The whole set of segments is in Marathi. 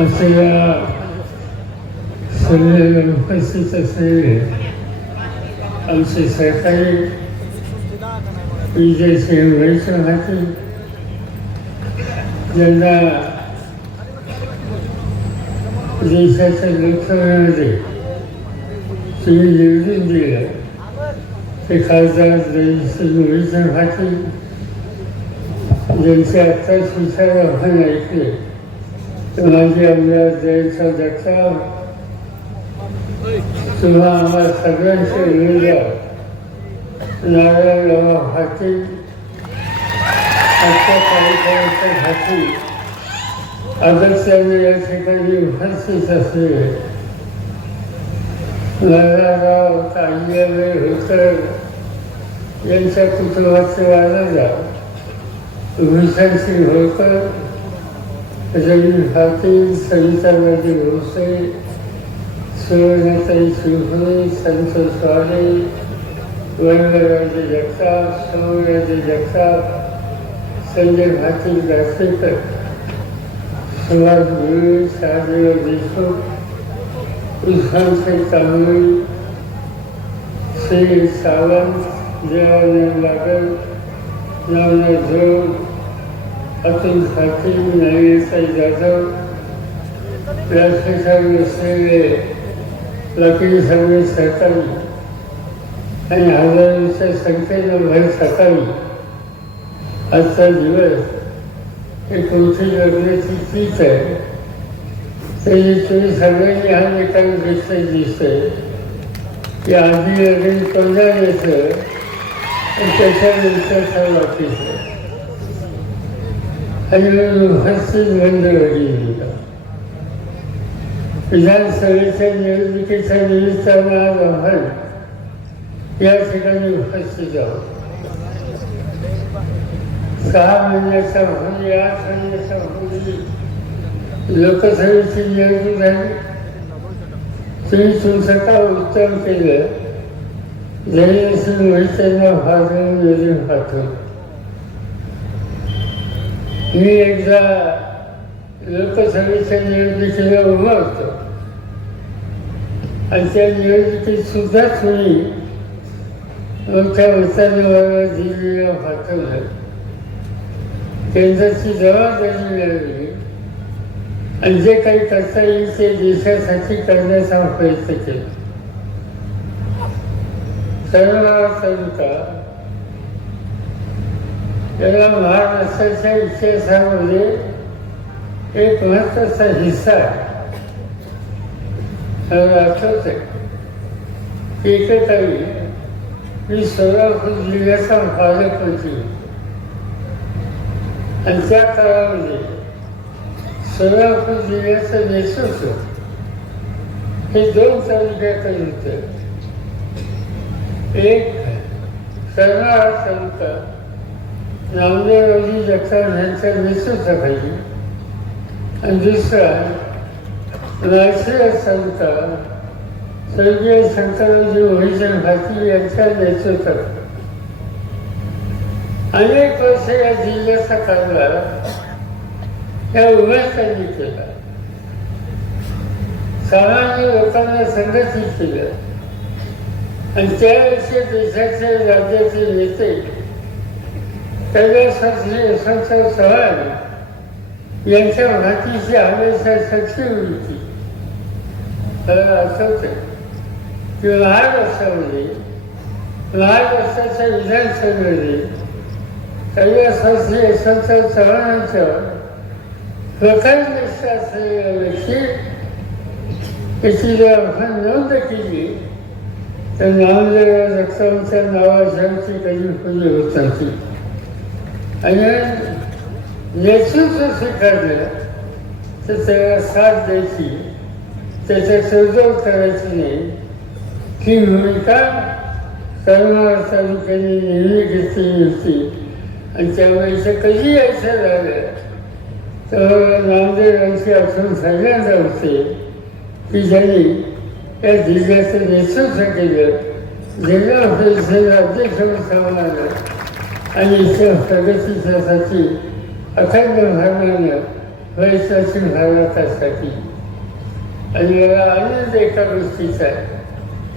我是个是那个会是这些人，而且才开一些新闻是还是现在一些新闻出来的，是有问题的。这好像人是为什么还是人家在学校碰了一个。म्हणजे आमच्या जयचा जगताप किंवा आम्हाला सगळ्यांचे उमेदवार नारायणराव हाती आजच्या कार्यक्रमाच्या हाती अगत्याने या ठिकाणी उपस्थित असलेले नारायणराव तांब्यावे होतर यांच्या कुटुंबाचे वारसदार भूषण सिंग होळकर रवी पाटील सविता सुवर्णताई शिवपुरे संतोष वाडे वैभवराजे जगताप सौराजे जगताप संजय पाटील गासेकर सुभाष गुरु शहादेव देशमुख इरफान शेख श्री सावंत जवाहर लागल नवना जोग अतुल खातीर नागेशाही जाधव राष्ट्रशाही असलेले लाकडी सगळे सहकारी आणि हजारोच्या संख्येनं भर सकाळी आजचा दिवस हे तुमची जगण्याची तीच आहे तरी तुम्ही सगळ्यांनी हा निकाल घेतलं दिसतंय की आधी अगदी तोंडाळ येतं आणि त्याच्यानंतर सर्व बाकीचं आणि मग बंद घडली विधानसभेच्या निवडणुकीच्या निमित्तानं आज आव्हान या ठिकाणी उपस्थित आहोत. सहा महिन्याच्या होळी आठ महिन्याच्या होळी लोकसभेची निवडणूक झाली. तुम्ही तुमचं का उत्तम केलं? जरी असून मोहित्यांना भाजून निवडून पाठवलं. मी एकदा लोकसभेच्या निवडणुकीला उभा होतो. आणि त्या निवडणुकीत सुद्धाच मी मोठ्या मताने मला दिल्लीला पाठवलं केंद्राची जबाबदारी मिळवली आणि जे काही करता येईल ते देशासाठी करण्याचा प्रयत्न केला. सर्व तालुका याला महाराष्ट्राच्या इतिहासामध्ये एक महत्त्वाचा हिस्सा. आहे. एकेकाळी मी सोलापूर जिल्ह्याचा पालकमंत्री. आणि त्या काळामध्ये सोलापूर जिल्ह्याचं नेतृत्व हे दोन तालुक्याकडे होतं. एक कर्नाळा तालुका नामदेवजी जगताप यांच्या नेतृत्वाखाली आणि दुसरा राष्ट्रीय संत स्वर्गीय शंकरजी मोहिजन भाटी यांच्या नेतृत्वात अनेक वर्ष या जिल्ह्याचा कारभार या उमेदवारांनी केला. सामान्य लोकांना संघटित केलं. आणि त्यावेळेचे देशाचे राज्याचे नेते त्याच्यासाठी यशवंतराव चव्हाण यांच्या मातीची हमेशा सचिव होती मला आठवते की महाराष्ट्रामध्ये महाराष्ट्राच्या विधानसभेमध्ये कैलासाची यशवंतराव चव्हाणांचं प्रखरनिष्ठ असलेल्या व्यक्ती त्याची जर आपण नोंद केली तर नामदेव जगतांच्या नावासाठी कधी फुले होत नव्हती. आणि नेतृत्व स्वीकारलं तर त्याला साथ द्यायची त्याच्या तडजोड करायची नाही. ती भूमिका कर्मावर तालुक्याने नेहमी घेतली होती आणि त्यामुळे कधी यायचं झालं तर नामदेवांची आठवण सगळ्यांना होते. की ज्यांनी या जिल्ह्याचं नेतृत्व केलं जिल्हा परिषद अध्यक्ष सांगणार आणि इथं प्रगतीसाठी अखंड भागानं पैशाची भारतासाठी आणि याला आनंद एका गोष्टीचा आहे.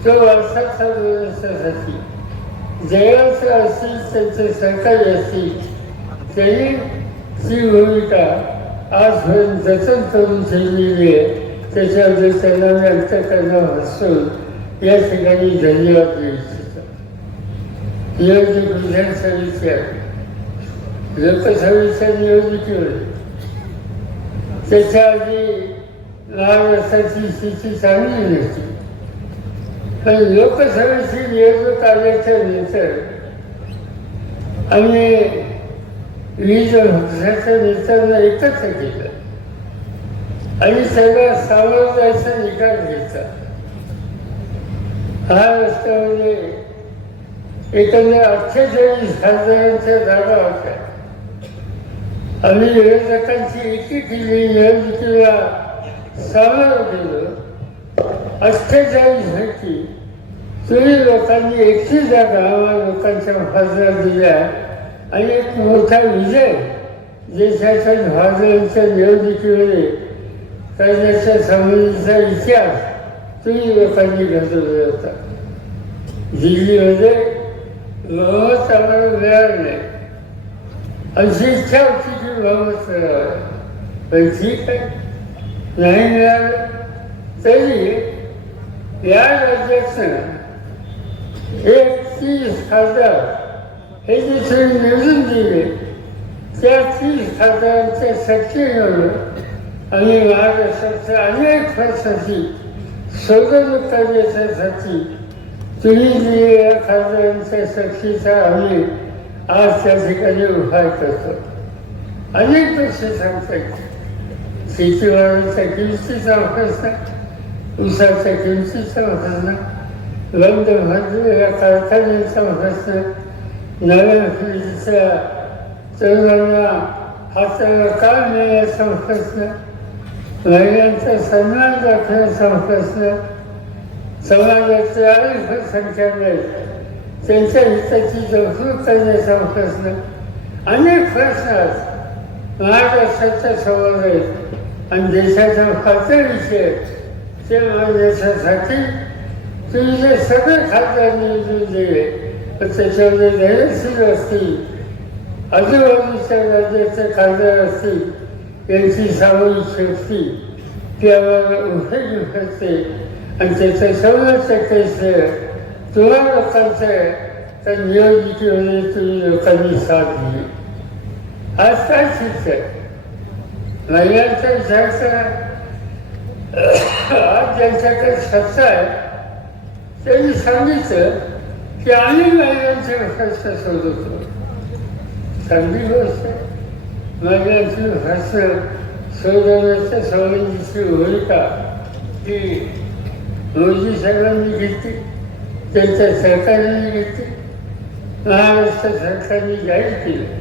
तो वर्षाचा व्यवस्थेसाठी जयाचं असतील त्यांचे सरकारी असतील त्यांनी ती भूमिका आजपर्यंत जतन करून ठेवलेली आहे. त्याच्याबद्दल त्यांना मी अंतकरणं हसून या ठिकाणी धन्यवाद देऊ इच्छितो नियोजित विधानसभेची आहे लोकसभेच्या निवडणुकीमध्ये त्याच्या आधी महाराष्ट्राची स्थिती चांगली नसती पण लोकसभेची निवडणूक आल्याच्यानंतर आम्ही वीज पक्षाच्या नेत्यांना एकत्र केलं आणि सगळा सामोजायचा निकाल हा महाराष्ट्रामध्ये एकंदर अठ्ठेचाळीस हजारांच्या जागा होत्या आम्ही विरोधकांची एकी केली निवडणुकीला सामोरं गेलो अठ्ठेचाळीस पैकी तुम्ही लोकांनी एकशे जागा आम्हाला लोकांच्या खासदार दिल्या. आणि एक मोठा विजय देशाच्या भाजपाच्या निवडणुकीमध्ये करण्याच्या संबंधीचा इतिहास तुम्ही लोकांनी घडवला होता. दिल्लीमध्ये बहुमत आम्हाला मिळालं अशी इच्छा होती की भगवत मिळावं पण ठीक आहे नाही मिळालं तरी या राज्याचं एक तीस हजार हे जे तुम्ही निवडून दिले त्या तीस खासदारांच्या शक्तीनं आणि महाराष्ट्राच्या अनेक वर्षाची सोडवणूक करण्यासाठी तुम्ही या खासदारांच्या शक्तीचा आम्ही आज त्या ठिकाणी उपाय करतो. अनेक पक्ष सांगतात शेतीमालाच्या किमतीचा प्रश्न उसाच्या किमतीचा प्रश्न बंद या कारखान्यांचा प्रश्न नव्या पिढीच्या तरुणांना हाताला काम मिळण्याचा प्रश्न महिलांचा सन्मान राखण्याचा प्रश्न समाजाचे अल्पसंख्याक त्यांच्या हिताची जपणूक करण्याचा प्रश्न अनेक प्रश्न आज महाराष्ट्राच्या समोर आहेत आणि देशाच्या पातळीचे ते देशासाठी तुम्ही जे सगळे खासदार निवडून दिले तर त्याच्यामध्ये धैर्यशील असतील आजूबाजूच्या राज्याचे खासदार असतील यांची सामूहिक शक्ती ती आम्हाला उपयोगी करते आणि त्याचं शंभर टक्के तुला तुम्हा लोकांचं आहे तर निवडणुकीमध्ये तुम्ही लोकांनी साथ दिली आज काय शिक्षक महिलांचा विचार करा आज ज्यांच्याकडे सत्ता आहे त्यांनी सांगितलं की आम्ही महिलांचे प्रश्न शोधतो चांगली गोष्ट महिलांची प्रश्न शोधण्याच्या संबंधीची भूमिका ही मोदी साहेबांनी घेतली. त्यांच्या सरकारने घेतली. महाराष्ट्र सरकारने जाहीर केलं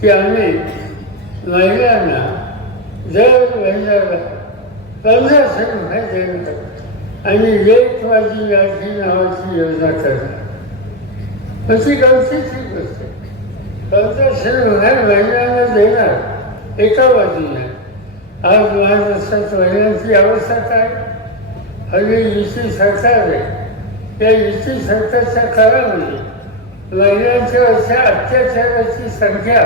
की आम्ही महिलांना दर महिन्याला पंधरा रुपये देणार आणि लेख माझी याची नावाची योजना करणार. अशी गमतीची गोष्ट पंधरा पंधराशे रुपये महिन्याला देणार एका बाजूने आज महाराष्ट्रात महिलांची अवस्था काय? हल्ली युती सरकार आहे त्या युती सरकारच्या काळामध्ये महिलांच्या अशा अत्याचाराची संख्या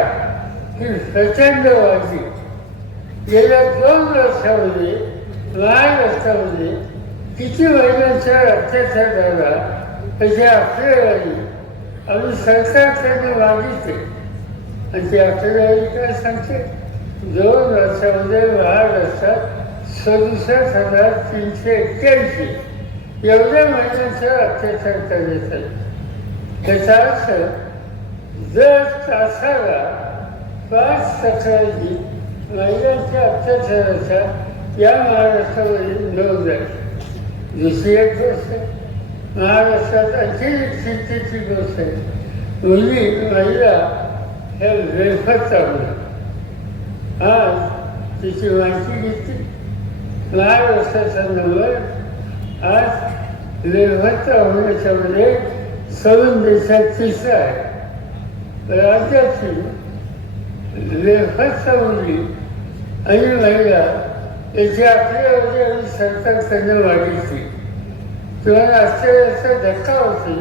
ही प्रचंड वाढली गेल्या दोन वर्षामध्ये महाराष्ट्रामध्ये किती महिलांचा अत्याचार झाला त्याची आकडेवारी आम्ही सरकारकडे मागितले आणि ती आकडेवारी काय सांगते दोन वर्षामध्ये महाराष्ट्रात सदुसष्ट हजार तीनशे एक्क्याऐंशी. एवढ्या महिलांचा अत्याचार करण्यात आले. त्याचा अर्थ जर तासाला पाच तक्रारी महिलांच्या अत्याचाराच्या या महाराष्ट्रामध्ये नोंद आहे दुसरी एक गोष्ट महाराष्ट्रात आणखी एक चिंतेची गोष्ट आहे. मुली महिला ह्या वेफत आज तिची माहिती घेतली. महाराष्ट्राचा नंबर आज वेफत होण्याच्यामध्ये सरून देशात तिसरा आहे राज्याची वेफत मुली आणि महिला याची आपल्यावरती आणि सरकार त्यांना मागितली तुम्हाला आश्चर्य असा धक्का होती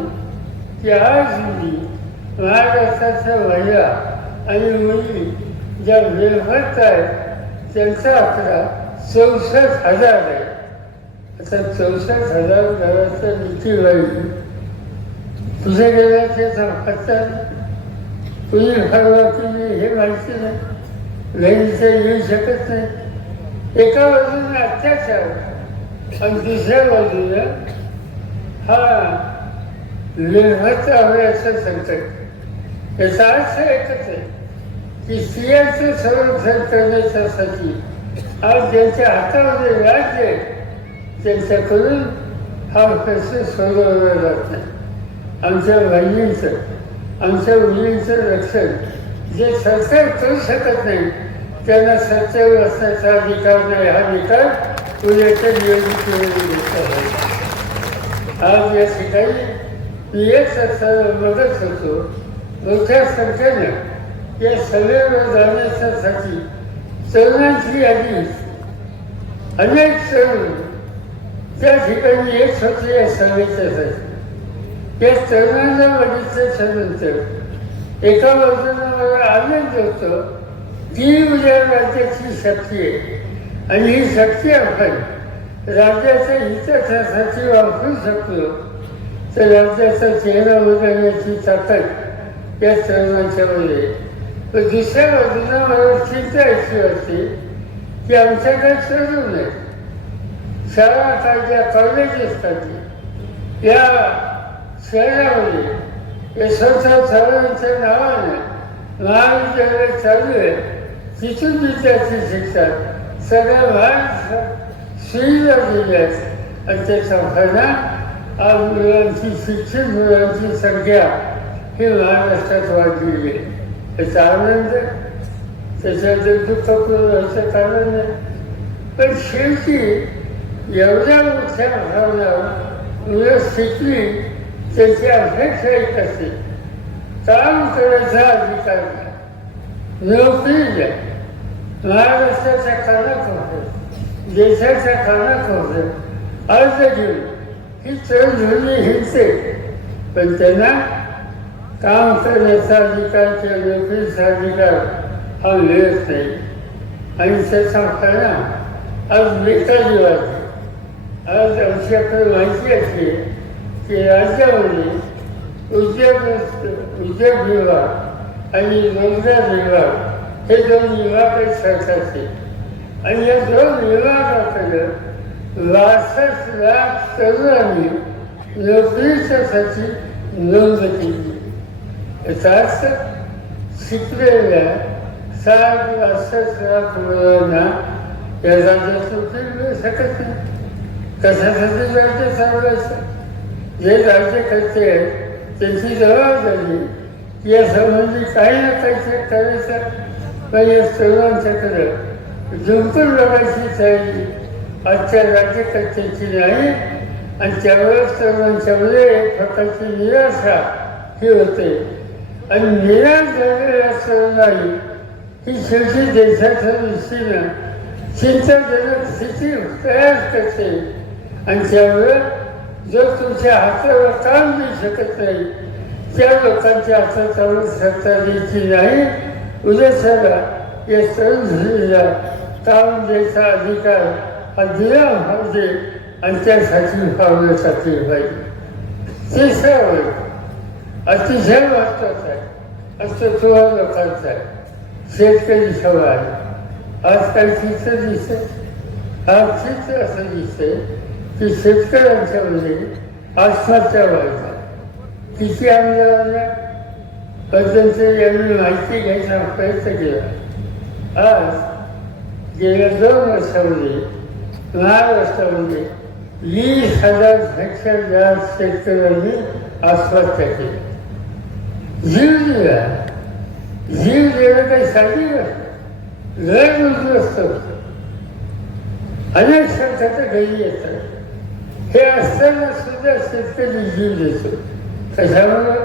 की आज मी महाराष्ट्राच्या महिला आणि मुली ज्या बेफत आहेत त्यांचा आकडा चौसष्ट हजार आहे. आता चौसष्ट हजार घराचं नीती बाई तुझे गेल्याचे त्याचा पत्ता नाही. कुणी हे माहिती नाही. घरीचं येऊ शकत नाही. एका बाजूने अत्याचार आणि दुसऱ्या बाजूला हा निर्भरता असं संकट. याचा अर्थ एकच आहे की स्त्रियांचं संरक्षण करण्याच्यासाठी आज ज्यांच्या हातामध्ये राज्य आहे त्यांच्याकडून हा प्रश्न सोडवला जात. नाही आमच्या बहिणींचं आमच्या मुलींचं रक्षण. जे सरकार करू शकत नाही त्यांना सत्तेवर असण्याचा अधिकार नाही. हा निकाल उद्याच्या निवडणुकीमध्ये घेतला आज या ठिकाणी मी एक असताना मदत होतो मोठ्या संख्येनं या सभेवर जाण्यासाठी तरुणांची यादी अनेक तरुण त्या ठिकाणी येत होते या सभेच्यासाठी या तरुणांना बघितल्याच्या नंतर एका बाजूला मला आनंद होतो ती उद्या राज्याची शक्ती आहे. आणि ही शक्ती आपण राज्याच्या हितासाठी वापरू शकलो तर राज्याचा चेहरा उजळण्याची ताकद या तरुणांच्यामध्ये पण दुसऱ्या बाजूला मला चिंता अशी होती की आमच्याकडे तरुण आहे शाळा कॉलेज असतात या शहरामध्ये यशवंतराव चव्हाणांच्या नावानं महाविद्यालय चालू आहे. तिथून विद्यार्थी शिकतात. सगळ्या महाराष्ट्रात सुविधा दिल्या आहेत. आणि त्याचा फायदा आज मुलांची शिक्षित मुलांची संख्या ही महाराष्ट्रात वाढलेली आहे. याचा आनंद त्याच्यात दुःख असं कारण नाही पण शेवटी एवढ्या मोठ्या भावना मुलं शिकली त्याची अपेक्षा एक असते काम करायचा अधिकार नाही. नोकरी द्या. महाराष्ट्राच्या कानाकोपऱ्यात देशाच्या कानाकोपऱ्यात अर्ज घेऊन. ही तरुणी हिंडते. पण त्यांना काम करण्याचा अधिकार किंवा नोकरीचा हा मिळत नाही आणि त्याचा परिणाम आज बेकारी वाढते आज आमच्याकडे माहिती असते की राज्यामध्ये उद्योग उद्योग विभाग आणि रोजगार विभाग हे दोन विभाग आहेत सरकारचे आणि या दोन विभागाकडे बासष्ट लाख तरुणांनी नोकरीच्यासाठी नोंद केली याचा शिकलेल्या सात बासष्ट लाख मुलांना या राज्यात नोकरी मिळू शकत नाही कशासाठी राज्य चालवायचं जे राज्य आहेत त्यांची जबाबदारी या संबंधी काही ना काही करायचं पण या तरुणांच्याकडं झुंकून बघायची तयारी आजच्या राज्यकर्त्यांची नाही आणि त्यावेळेस तरुणांच्यामध्ये एक प्रकारची निराशा ही होते आणि निराश झालेल्या नाही ही शेवटी देशाच्या दृष्टीनं चिंताजनक स्थिती तयार करते. आणि त्यामुळे जो तुमच्या हातावर काम देऊ शकत नाही त्या लोकांच्या हातावर सत्ता द्यायची नाही. उद्याच्याला या तरुण झालेला काम द्यायचा अधिकार हा दिला पाहिजे आणि त्यासाठी पावलं टाकली पाहिजे तिसरा वर्ग अतिशय महत्त्वाचा आहे असं तुम्हा लोकांचं आहे. शेतकरी सवय आहे. आज काही चित्र दिसत आज चित्र असं दिसतंय की शेतकऱ्यांच्या म्हणजे आत्महत्या व्हायचा किती आमदारांना पद्धतीने यांनी माहिती घ्यायचा प्रयत्न केला. आज गेल्या दोन वर्षामध्ये महाराष्ट्रामध्ये वीस हजारपेक्षा जास्त शेतकऱ्यांनी आत्महत्या केली जीव दिला जीव देणं काही साधी गोष्ट घर अनेक संकट घरी येतात हे असताना सुद्धा शेतकरी जीव देतो कशामुळे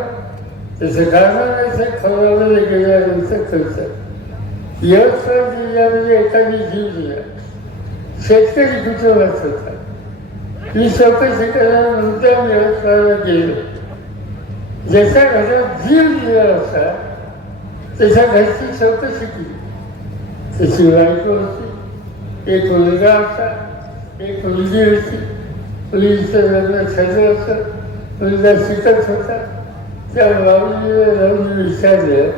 त्याचं कारण नाही खवळामध्ये गेल्यानंतर करतात यवतमाळ जिल्ह्यामध्ये एखादी जीव दिला शेतकरी कुठं होता मी चौकशी करायला मुद्दाम यवतमाळला गेलो ज्याच्या घरात जीव दिला असा त्याच्या घरची चौकशी केली त्याची बायको होती एक मुलगा होता एक मुलगी होती मुलीचं लग्न ठरलं होतं मुलगा शिकत होता त्या बाबूजीला जाऊन विचारलं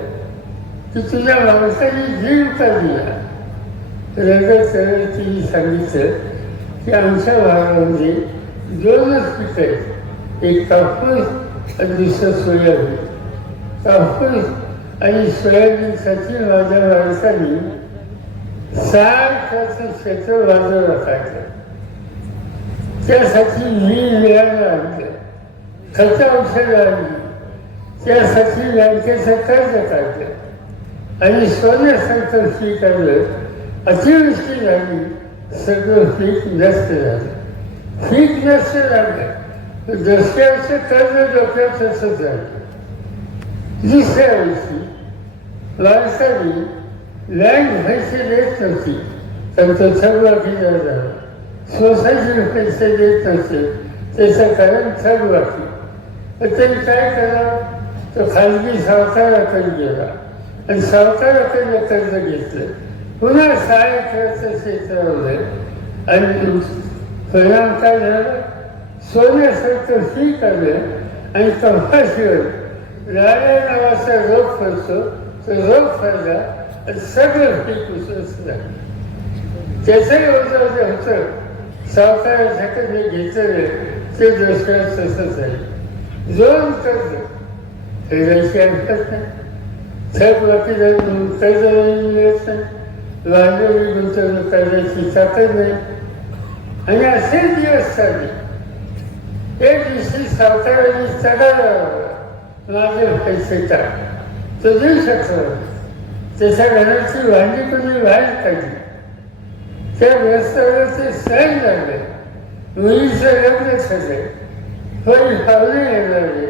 की तुझ्या माणसाने जीव का दिला रगत सरळ तिने सांगितलं की आमच्या भागामध्ये दोनच पिकं आहेत एक कापूस आणि दुसरं सोयाबीन कापूस आणि सोयाबीनसाठी माझ्या माणसांनी सारखाचं क्षेत्र बाजूला काढलं त्यासाठी मी मिळालं आणलं खत औषध आणली. त्यासाठी बँकेचं कर्ज काढलं. आणि सोन्यासारखं पीक आणलं अतिवृष्टी झाली. सगळं पीक नष्ट झालं. पीक नष्ट झालं. दुसऱ्याचं कर्ज डोक्यात तसं झालं दुसऱ्या वर्षी माणसाने लँड पैसे देत नव्हती तर तो थकबाकी झाला सोसायटीने पैसे देत नव्हते त्याचं कारण थकबाकी तर त्यांनी काय करावं तो खाजगी सावकाराकडे गेला आणि सावकाराकडे कर्ज घेतलं पुन्हा सहाय्य खर्च क्षेत्रावलं आणि परिणाम काय झाला सोन्यासारखं आलं आणि कपाशीवर राजा नावाचा रोग फरतो तो रोग फरला आणि सगळं पीक उसळत झालं त्याचंही होतं जे होतं सावकाराच्याकडे घेतलेलं ते दुष्काळ तसंच आहे दोन कर्ज फेडायची हरकत नाही थक बाकी कर्ज मिळत नाही भांडवली गुंतवणूक करण्याची ताकद नाही. आणि असे दिवस चालले. एक दिवशी सावकाराने सगळं. माझे पैसे टाक तो देऊ शकतो त्याच्या घराची भांडी कोणी व्हायला पाहिजे. त्या ग्रस्ताला ते सहन लागले मुलीचं लग्न झालं. पण पाहुणे लागले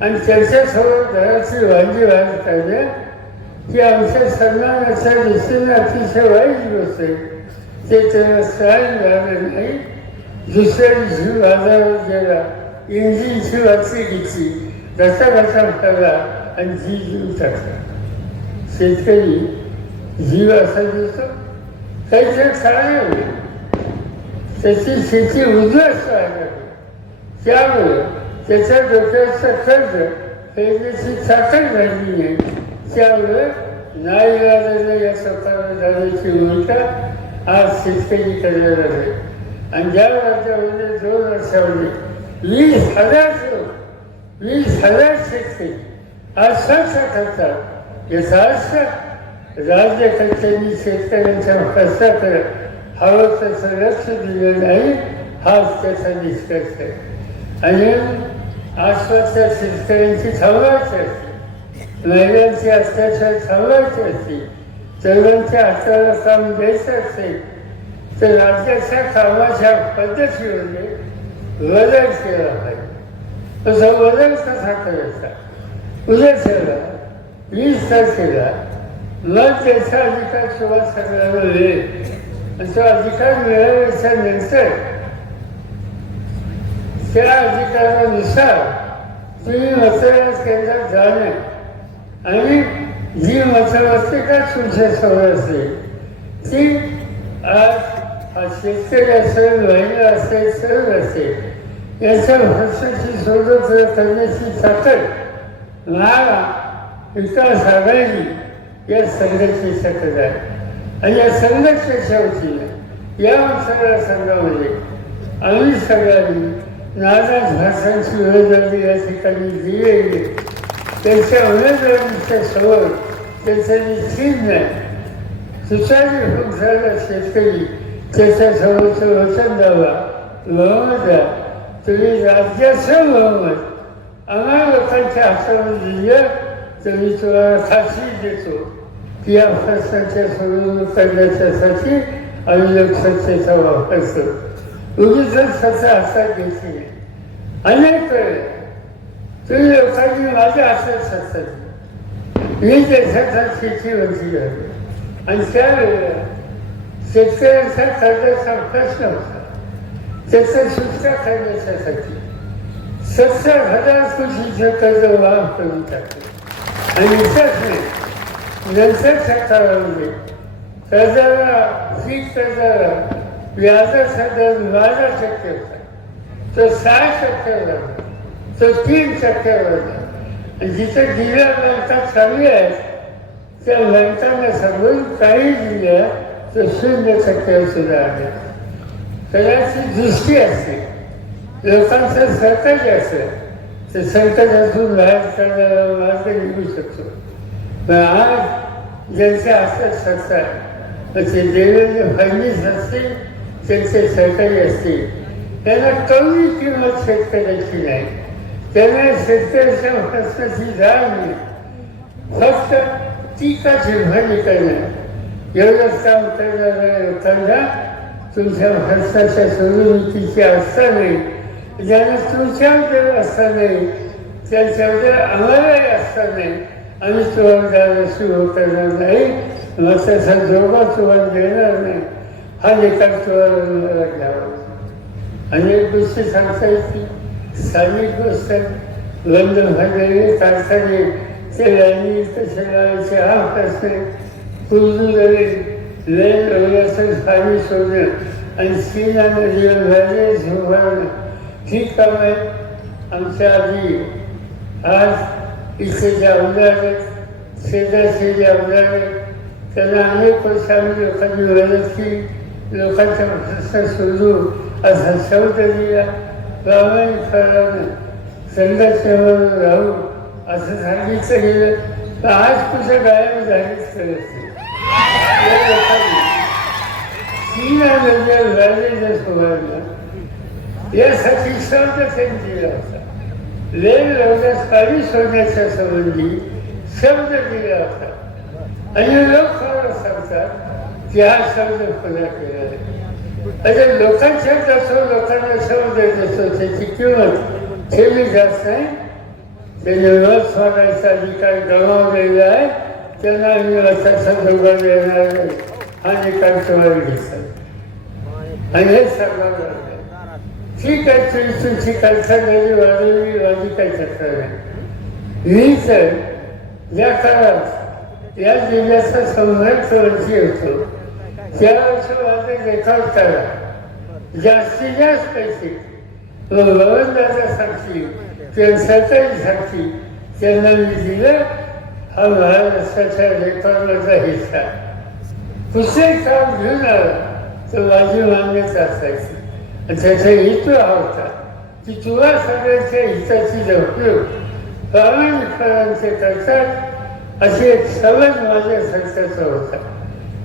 आणि त्यांच्यासोबत घराची भांडी व्हायला पाहिजे. की आमच्या सन्मानाच्या दृष्टीने अतिशय वाईट गोष्ट आहे. ते त्याला सहन झालं नाही. दुसऱ्या दिवशी बाजारात गेला इंजिनची वाचली घेतली घसा घसा खाला आणि जी जीव टाकला शेतकरी जीव असा दिसतो काहीतरी कारण होईल त्याची शेती उद्ध्वस्त व्हायला त्यामुळे त्याच्या डोक्याचा खर्च फेडण्याची ताकद झाली नाही त्यामुळे नाही या सरकारला झाल्याची भूमिका आज शेतकरी करायला लागले आणि ज्या राज्यामध्ये दोन वर्षामध्ये वीस हजार लोक वीस हजार शेतकरी आज सहसा करतात याचा अर्थ राज्यकर्त्यांनी शेतकऱ्यांच्या कष्टाकडे हवं तसं लक्ष दिलं नाही हाच त्याचा निष्कर्ष आहे. आणि आसपासच्या शेतकऱ्यांची थांबवायची असते. महिलांची अत्याचार थांबवायचे असते. तरुणांच्या हाताला काम द्यायचं असेल तर राज्याच्या कामाच्या पद्धतीमध्ये बदल केला पाहिजे. तसा बदल कसा करायचा उद्या ठेवला वीस तारखेला मग त्याचा अधिकार सुरुवात सगळ्याला मिळेल. तो अधिकार मिळाल्याच्या नंतर त्या अधिकारानुसार तुम्ही मतदान केंद्रात जाणे. आणि जी मच्छर असते का तुमच्यासमोर असेल ती आज शेतकरी असेल महिला असेल सर्व असेल याच्या भाषेची सोडत करण्याची ताकद महारा विकास आघाडी या संघटनेच्याकडे आहे आणि या संघटनेच्या वतीने या सगळ्या संघामध्ये आम्ही सगळ्यांनी नाना भाषांची उमेदवारी या ठिकाणी दिलेली त्यांच्या उमेदवारीच्या समोर त्यांचं निश्चित नाही सुचारू होत झाला शेतकरी त्याच्यासमोरचं वचन द्यावा बहुमत द्या तुम्ही राज्याचं बहुमत आम्हा लोकांच्या हातामध्ये दिलं तर मी खात्री देतो की या प्रश्नाच्या सोडवणूक करण्याच्यासाठी आम्ही लोकसत्तेचा वापर करतो उगीच स्वतः हातात घेतली नाही अनेक वेळ तुम्ही लोकांनी माझ्या हातात सत्ता दिली मी देशाचा शेतीवरती झालो आणि त्यावेळेला शेतकऱ्यांचा कर्जाचा प्रश्न होता त्याचं सुटका सत्तर हजार कोटीचं कर्ज वाहन करून टाकलं. आणि इथंच नाही नंतरच्या काळामध्ये कर्जाला ही कर्जाला व्याजाचा दर बारा टक्के होता. तो सहा टक्के झाला तो तीन टक्के झाला आणि जिथं दिल्या बँका चालू आहेत त्या बँकांना सांगून काही दिल्या तर शून्य टक्के सुद्धा आहे कदाचित दृष्टी असते लोकांचं संकट असेल तर संकटातून बाहेर करण्याला निघू शकतो. पण आज ज्यांच्या असतात सत्ता आहे, मग ते देवेंद्र फडणवीस असतील त्यांचे सहकारी असतील त्यांना कमी किंमत शेतकऱ्याची नाही. त्यांना शेतकऱ्याच्या प्रश्नाची जाण नाही. फक्त टीकाची भरणी करणं. एवढंच काम करणाऱ्या लोकांना तुमच्या भारताच्या सोडवणुकीची आस्था नाही ज्यांना तुमच्याबद्दल आस्था नाही त्यांच्याबद्दल आम्हालाही आस्था नाही आम्ही तुम्हाला द्यायला सुरू करणार नाही मग जोबा जोगा तुम्हाला देणार नाही हा निकाल तुम्हाला घ्यावा अनेक गोष्टी सांगता येतील स्थानिक गोष्ट बंद झालेले कारखाने ते लाईनी कसे लावायचे हा प्रश्न कुजून लेन रवल्याचं पाणी सोडणं आणि सीना जीवन झाले झोपाळणं ही कामं आमच्या आधी आज इथे जे आमदार आहेत शेजारचे जे आमदार त्यांना अनेक वर्ष आम्ही लोकांनी मदत केली. लोकांचा प्रश्न सोडू असा शब्द दिला. प्रामाणिकपणानं संघर्षावर राहू असं सांगितलं गेलं. तर आज कुठं गायब झालीच करायचं यासाठी शब्द त्यांनी दिला होता लेन लवण्यास सोडण्याच्या संबंधी शब्द दिला होता आणि लोक खरं सांगतात की हा शब्द खुला केला आहे म्हणजे लोकांच्या कसं लोकांना शब्द जसो त्याची किंमत ठेवली जात नाही त्याने रोज सोडायचा अधिकार गमावलेला आहे त्यांना आम्ही असाचा धोका देणार नाही. हा निकाल घेतात आणि हे सर्वांना ठीक आहे तुम्ही तुमची कल्पना जरी वाढवली वाढली काही चक्कर नाही मी या काळात या जिल्ह्याचा संघर्ष वर्षी होतो त्या वर्षी माझे रेकॉर्ड करा जास्तीत जास्त पैसे. भवनदादा साक्षी किंवा सरकारी साक्षी त्यांना मी दिलं. हा महाराष्ट्राच्या रेकॉर्डमधला हिस्सा कुठलंही काम घेऊन आला तर माझी मान्यता असायची आणि त्याचा हेतू हा होता की तुला सगळ्यांच्या हिताची उपयोग प्रामाणिकपणाचे करतात अशी एक समज माझ्या संस्थेचा होता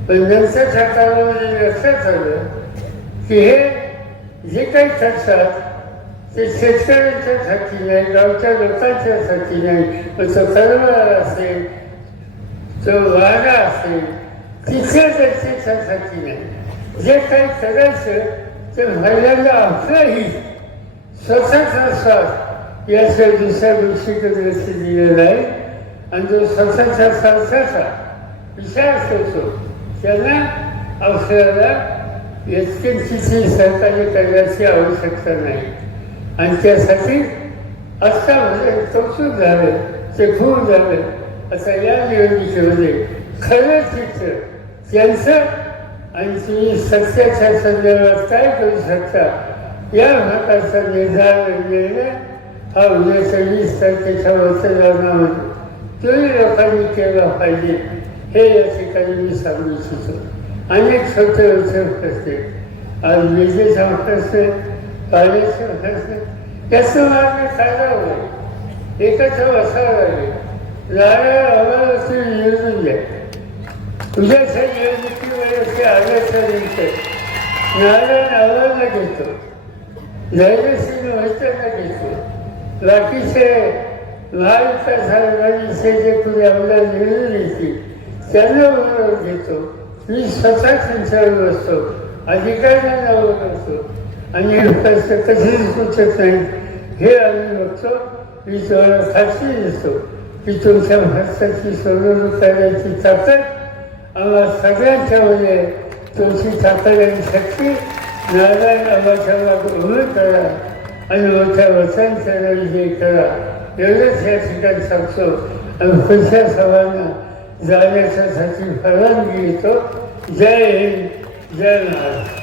पण नंतरच्या काळामध्ये लक्षात आलं की हे जे काही करतात ते शेतकऱ्यांच्यासाठी नाही गावच्या लोकांच्यासाठी नाही. मग तो कर्मवाला असेल तो वाडा असेल तिथे त्याच्यासाठी नाही. जे काही करायचं ते महिलांना आपलंही स्वतःचा श्वास याच्या दुसऱ्या गोष्टीकडे लक्ष दिलेलं आहे. आणि जो स्वतःच्या श्वासाचा विचार करतो. त्यांना औषधाला इतकी सहकार्य करण्याची आवश्यकता नाही. आणि त्यासाठी आत्ता म्हणजे संस्कृत झालं ते खूप झालं. आता या निवडणुकीमध्ये खरं चित्र त्यांचं आणि तुम्ही सत्याच्या संदर्भात काय करू शकता या भागाचा निर्धार निर्णय हा उद्याच्या वीस तारखेच्या मतदानामध्ये तुम्ही लोकांनी केला पाहिजे हे या ठिकाणी मी सांगू इच्छितो. अनेक छोटे उत्सव करते आज विजेचा प्रश्न पाण्याचा त्याचं मार्ग काढावं एकच बसावं लागेल नारळ आम्हाला तुम्ही निवडून घ्या उद्याच्या निवडणुकीमध्ये आल्याच्यानंतर नारायण आव्हानला घेतो. धैर्यसिंह मोहित्यांना घेतो. बाकीचे महाविकास आघाडीचे जे कोणी आमदार निवडून येतील त्यांना बरोबर घेतो मी स्वतः त्यांच्यावर बसतो. अधिकाऱ्यांना बसतो आणि हे प्रश्न कसे सुचत नाही हे आम्ही बघतो मी तुम्हाला खाशी देतो की तुमच्या भारताची सोडवणूक करण्याची ताकद आम्हा सगळ्यांच्या म्हणजे तुमची ताकद आणि शक्ती नारायण आम्हाच्या मागे करा आणि मोठ्या वचनचा विजय करा. एवढंच या ठिकाणी सांगतो. आणि पुढच्या सभांना जाण्याच्यासाठी परवानगी येतो जय हिंद जय महाराष्ट्र.